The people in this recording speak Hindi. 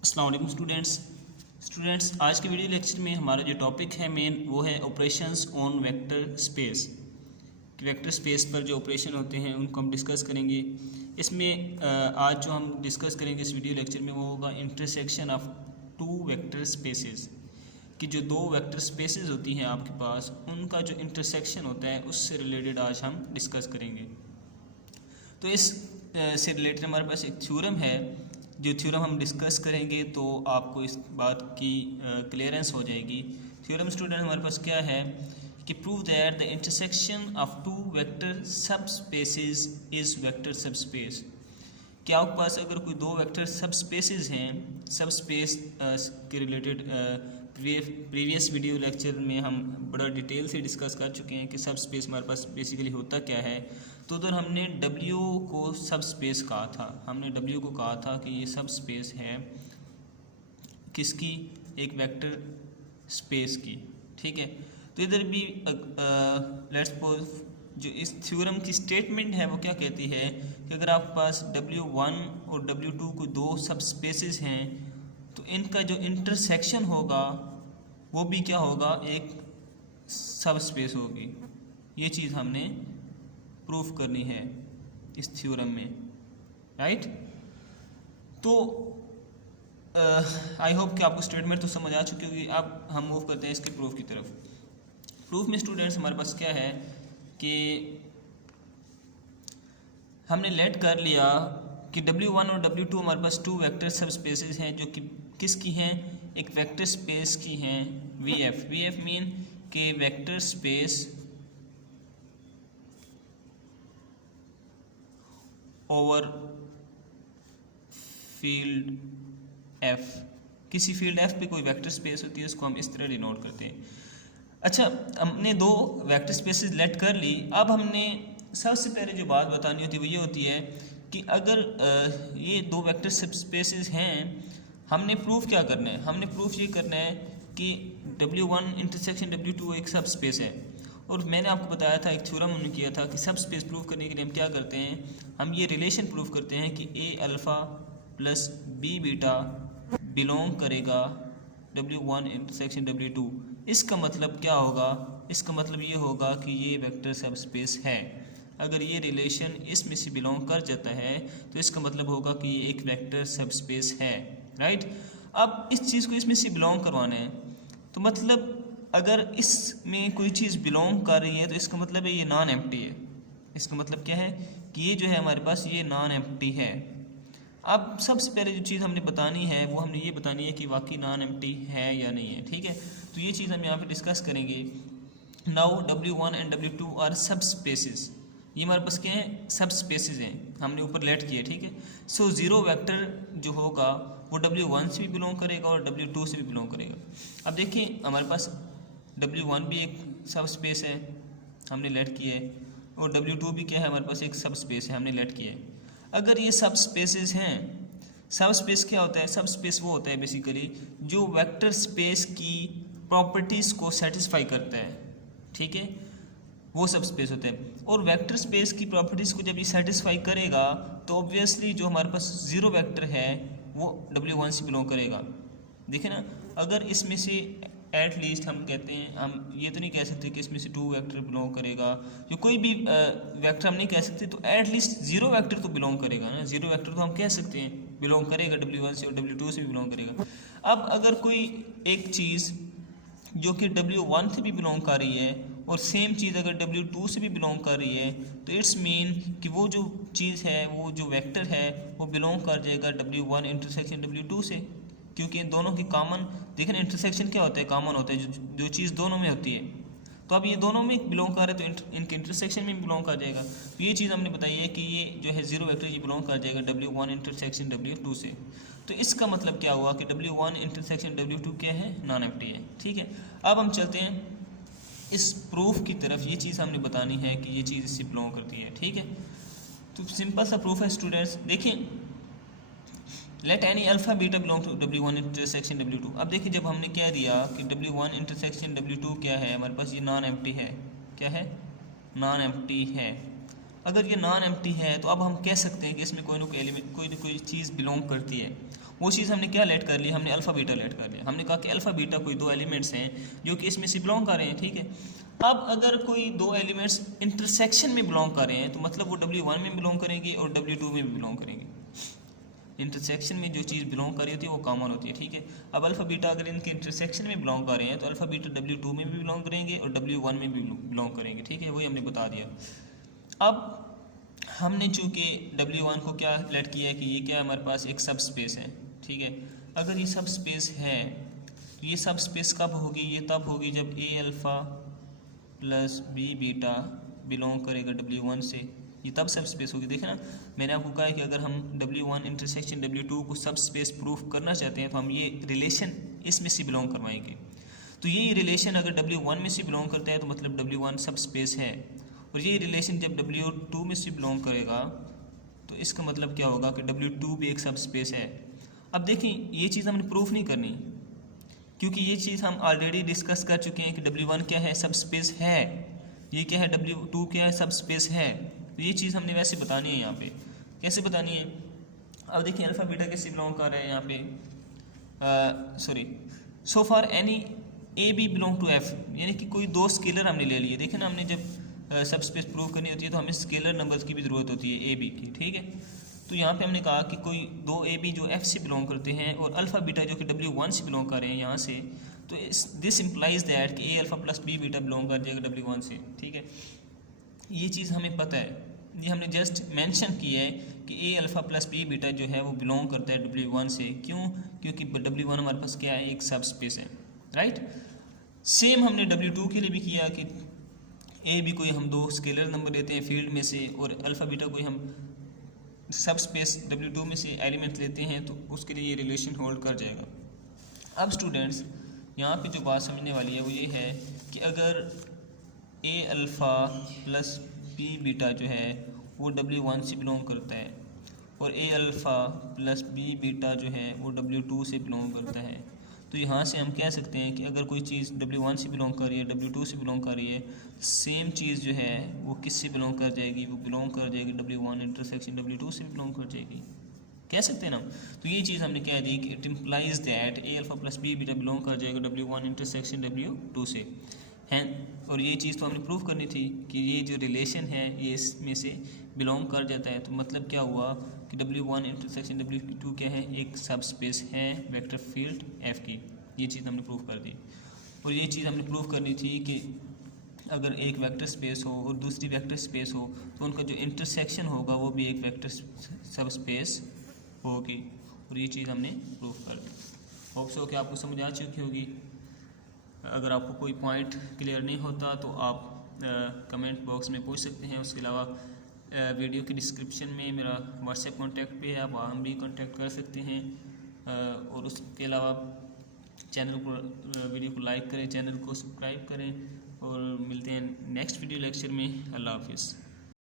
अस्सलाम वालेकुम स्टूडेंट्स आज के वीडियो लेक्चर में हमारा जो टॉपिक है मेन वो है operations on vector space. Vector space पर जो ऑपरेशन होते हैं उनको हम डिस्कस करेंगे। इसमें आज जो हम डिस्कस करेंगे इस वीडियो लेक्चर में वो होगा intersection of two vector spaces, कि जो दो वेक्टर स्पेसेस होती हैं आपके पास उनका जो इंटरसेक्शन होता है उससे रिलेटेड आज हम डिस्कस करेंगे। तो इस से रिलेटेड हमारे पास एक थ्योरम है, जो थ्योरम हम डिस्कस करेंगे तो आपको इस बात की क्लियरेंस हो जाएगी। थ्योरम स्टूडेंट हमारे पास क्या है कि prove that the intersection of two vector subspaces is vector subspace. कि आपके पास अगर कोई दो वेक्टर सब स्पेसेस हैं, सब स्पेस के रिलेटेड प्रीवियस वीडियो लेक्चर में हम बड़ा डिटेल से डिस्कस कर चुके हैं कि सब स्पेस हमारे पास बेसिकली होता क्या है। तो उधर हमने W को सब स्पेस कहा था, हमने W को कहा था कि ये सब स्पेस है किसकी, एक वेक्टर स्पेस की, ठीक है। तो इधर भी लेट्स सपोज जो इस थ्योरम की स्टेटमेंट है वो क्या कहती है कि अगर आपके पास W1 और W2 को दो सब स्पेसेस हैं तो इनका जो इंटरसेक्शन होगा वो भी क्या होगा, एक सब स्पेस होगी। ये चीज़ हमने प्रूफ करनी है इस थ्योरम में, राइट। तो आई होप कि आपको स्टेटमेंट तो समझ आ चुकी होगी। अब हम मूव करते हैं इसके प्रूफ की तरफ। प्रूफ में स्टूडेंट्स हमारे पास क्या है कि हमने लेट कर लिया कि W1 और W2 हमारे पास टू वेक्टर सब स्पेसेस हैं जो कि किसकी हैं, एक वेक्टर स्पेस की हैं VF मीन के vector space over field F। किसी फील्ड F पे कोई वेक्टर स्पेस होती है, उसको हम इस तरह डिनोट करते हैं। अच्छा, हमने दो वेक्टर स्पेसेस लेट कर ली। अब हमने सबसे पहले जो बात बतानी होती है वो ये होती है कि अगर ये दो वेक्टर स्पेसेस हैं, हमने प्रूफ क्या करना है, हमने प्रूफ ये करना है कि W1 इंटरसेक्शन W2 एक सब स्पेस है। और मैंने आपको बताया था, एक थ्योरम हमने किया था कि सब स्पेस प्रूफ करने के लिए हम क्या करते हैं, हम ये रिलेशन प्रूफ करते हैं कि A alpha plus B beta belong करेगा W1 इंटरसेक्शन W2। इसका मतलब क्या होगा, इसका मतलब ये होगा कि ये वेक्टर सब स्पेस है। अगर ये रिलेशन इसमें से बिलोंग कर जाता है तो इसका मतलब होगा कि ये एक वेक्टर सब स्पेस है, राइट। अब इस चीज़ को इसमें से बिलोंग करवाना है तो मतलब अगर इसमें कोई चीज़ बिलोंग कर रही है तो इसका मतलब है ये नॉन एम्प्टी है। इसका मतलब क्या है कि ये जो है हमारे पास ये नॉन एम्प्टी है। अब सबसे पहले जो चीज़ हमने बतानी है वो हमने ये बतानी है कि वाकई नॉन एम्प्टी है या नहीं है, ठीक है। तो ये चीज़ हम यहाँ पे डिस्कस करेंगे। Now W1 and W2 are subspaces. ये हमारे पास क्या है, सब स्पेसेस हैं, हमने ऊपर लेट किया, ठीक है। सो ज़ीरो वेक्टर जो होगा वो W1 से भी बिलोंग करेगा और W2 से भी बिलोंग करेगा। अब देखिए हमारे पास W1 भी एक सब स्पेस है, हमने लेट किया है, और W2 भी क्या है, हमारे पास एक सब स्पेस है, हमने लेट किया है। अगर ये सब स्पेसेस हैं, सब स्पेस क्या होता है, सब स्पेस वो होता है बेसिकली जो वेक्टर स्पेस की प्रॉपर्टीज़ को सेटिस्फाई करता है, ठीक है, वो सब स्पेस होते हैं। और वेक्टर स्पेस की प्रॉपर्टीज़ को जब ये सेटिस्फाई करेगा तो ऑब्वियसली जो हमारे पास ज़ीरो वेक्टर है वो W1 से बिलोंग करेगा। देखिए ना, अगर इसमें से एट लीस्ट हम कहते हैं, हम ये तो नहीं कह सकते कि इसमें से टू वेक्टर बिलोंग करेगा, जो कोई भी वेक्टर हम नहीं कह सकते, तो एट लीस्ट ज़ीरो वेक्टर तो बिलोंग करेगा ना। ज़ीरो वेक्टर तो हम कह सकते हैं बिलोंग करेगा W1 से और W2 से भी बिलोंग करेगा। अब अगर कोई एक चीज़ जो कि W1 से भी बिलोंग कर रही है और सेम चीज़ अगर W2 से भी बिलोंग कर रही है तो इट्स मीन कि वो जो चीज़ है, वो जो वेक्टर है वो बिलोंग कर जाएगा W1 इंटरसेक्शन W2 से, क्योंकि इन दोनों की कॉमन, देखिए ना इंटरसेक्शन क्या होता है, कॉमन होता है, जो चीज़ दोनों में होती है। तो अब ये दोनों में बिलोंग कर रहे हैं तो इनके इंटरसेक्शन में बिलोंग कर जाएगा। तो ये चीज़ हमने बताई है कि ये जो है ज़ीरो वेक्टर ये बिलोंग कर जाएगा W1 इंटरसेक्शन W2 से। तो इसका मतलब क्या हुआ कि W1 इंटरसेक्शन W2 क्या है, नॉन एम्प्टी है, ठीक है। अब हम चलते हैं इस प्रूफ की तरफ। ये चीज़ हमने बतानी है कि ये चीज़ इससे बिलोंग करती है, ठीक है। तो सिंपल सा प्रूफ है स्टूडेंट्स, देखिए let any alpha beta belong to W1 intersection W2। अब देखिए जब हमने क्या दिया कि W1 इंटरसेक्शन W2 क्या है, हमारे पास ये नॉन एम्प्टी है, क्या है, नॉन एम्प्टी है। अगर ये नॉन एम्प्टी है तो अब हम कह सकते हैं कि इसमें कोई ना कोई एलिमेंट, कोई ना कोई चीज़ बिलोंग करती है। वो चीज़ हमने क्या लेट कर ली, हमने अल्फ़ा बीटा लेट कर लिया। हमने कहा कि अल्फ़ा बीटा कोई दो एलिमेंट्स हैं जो कि इसमें से बिलोंग कर रहे हैं, ठीक है। अब अगर कोई दो एलिमेंट्स इंटरसेक्शन में बिलोंग कर रहे हैं तो मतलब वो W1 में बिलोंग करेंगे और W2 में भी बिलोंग करेंगे। इंटरसेक्शन में जो चीज़ बिलोंग कर रही होती है वो कॉमन होती है, ठीक है। अब अल्फ़ा बीटा अगर इनके इंटरसेक्शन में बिलोंग कर रहे हैं तो अल्फ़ा बीटा W2 में भी बिलोंग करेंगे और W1 में भी बिलोंग करेंगे, ठीक है। वही हमने बता दिया। अब हमने चूँकि W1 को क्या लेट किया है कि ये क्या हमारे पास एक सब स्पेस है, ठीक है। अगर ये सब स्पेस है तो ये सब स्पेस कब होगी, ये तब होगी जब A alpha plus B beta belong करेगा W1 से, ये तब सब स्पेस होगी। देखें ना, मैंने आपको कहा है कि अगर हम W1 इंटरसेक्शन W2 को सब स्पेस प्रूफ करना चाहते हैं तो हम ये रिलेशन इसमें से बिलोंग करवाएंगे। तो ये रिलेशन अगर W1 में से बिलोंग करता है तो मतलब W1 सब स्पेस है, और ये रिलेशन जब W2 में से बिलोंग करेगा तो इसका मतलब क्या होगा कि W2 भी एक सब स्पेस है। अब देखें, ये चीज़ हमने प्रूफ नहीं करनी क्योंकि ये चीज़ हम ऑलरेडी डिस्कस कर चुके हैं कि W1 क्या है, सब स्पेस है। ये क्या है, W2 क्या है, सब स्पेस है। तो ये चीज़ हमने वैसे बतानी है। यहाँ पे कैसे बतानी है, अब देखिए अल्फ़ा बीटा कैसे बिलोंग कर रहे हैं यहाँ पे, sorry, so for any A B belong to F, यानी कि कोई दो स्केलर हमने ले लिए। देखें ना, हमने जब सब स्पेस प्रूव करनी होती है तो हमें स्केलर नंबर्स की भी ज़रूरत होती है ए बी की, ठीक है। तो यहाँ पे हमने कहा कि कोई दो ए बी जो एफ से बिलोंग करते हैं और अल्फ़ा बीटा जो कि W1 से बिलोंग कर रहे हैं यहाँ से, तो दिस इम्प्लाइज दैट कि A alpha plus B beta belong कर जाएगा W1 से, ठीक है। ये चीज़ हमें पता है, ये हमने जस्ट मेंशन किया है कि A alpha plus B beta जो है वो बिलोंग करता है W1 से। क्यों? क्योंकि W1 हमारे पास क्या है, एक सब स्पेस है, राइट। सेम हमने W2 के लिए भी किया कि ए बी कोई हम दो स्केलर नंबर लेते हैं फील्ड में से और अल्फ़ा बीटा कोई हम सब स्पेस W2 में से एलिमेंट लेते हैं, तो उसके लिए ये रिलेशन होल्ड कर जाएगा। अब स्टूडेंट्स, यहाँ पे जो बात समझने वाली है वो ये है कि अगर ए अल्फ़ा प्लस बी बीटा जो है वो W1 से बिलोंग करता है और ए अल्फ़ा प्लस बी बीटा जो है वो W2 से बिलोंग करता है, तो यहाँ से हम कह सकते हैं कि अगर कोई चीज़ W1 से बिलोंग कर रही है, W2 से बिलोंग कर रही है, सेम चीज़ जो है वो किस से बिलोंग कर जाएगी, वो बिलोंग कर जाएगी W1 इंटरसेक्शन W2 से बिलोंग कर जाएगी, कह सकते हैं ना। तो ये चीज़ हमने कह दी कि it implies that A alpha plus B beta belong कर जाएगा W1 इंटरसेक्शन W2 से हैं। और ये चीज़ तो हमने प्रूव करनी थी कि ये जो रिलेशन है ये इसमें से बिलोंग कर जाता है। तो मतलब क्या हुआ कि W1 इंटरसेक्शन W2 क्या है, एक सब स्पेस है वेक्टर फील्ड F की। ये चीज़ हमने प्रूव कर दी। और ये चीज़ हमने प्रूव करनी थी कि अगर एक वेक्टर स्पेस हो और दूसरी वेक्टर स्पेस हो तो उनका जो इंटरसेक्शन होगा वो भी एक वेक्टर सब स्पेस होगी। और ये चीज़ हमने प्रूव कर दी। होप सो कि आपको समझ आ चुकी होगी। अगर आपको कोई पॉइंट क्लियर नहीं होता तो आप कमेंट बॉक्स में पूछ सकते हैं। उसके अलावा वीडियो की डिस्क्रिप्शन में मेरा व्हाट्सएप कॉन्टैक्ट पे है, आप वहाँ भी कॉन्टैक्ट कर सकते हैं। और उसके अलावा चैनल को वीडियो को लाइक करें, चैनल को सब्सक्राइब करें और मिलते हैं नेक्स्ट वीडियो लेक्चर में। अल्लाह हाफिज़।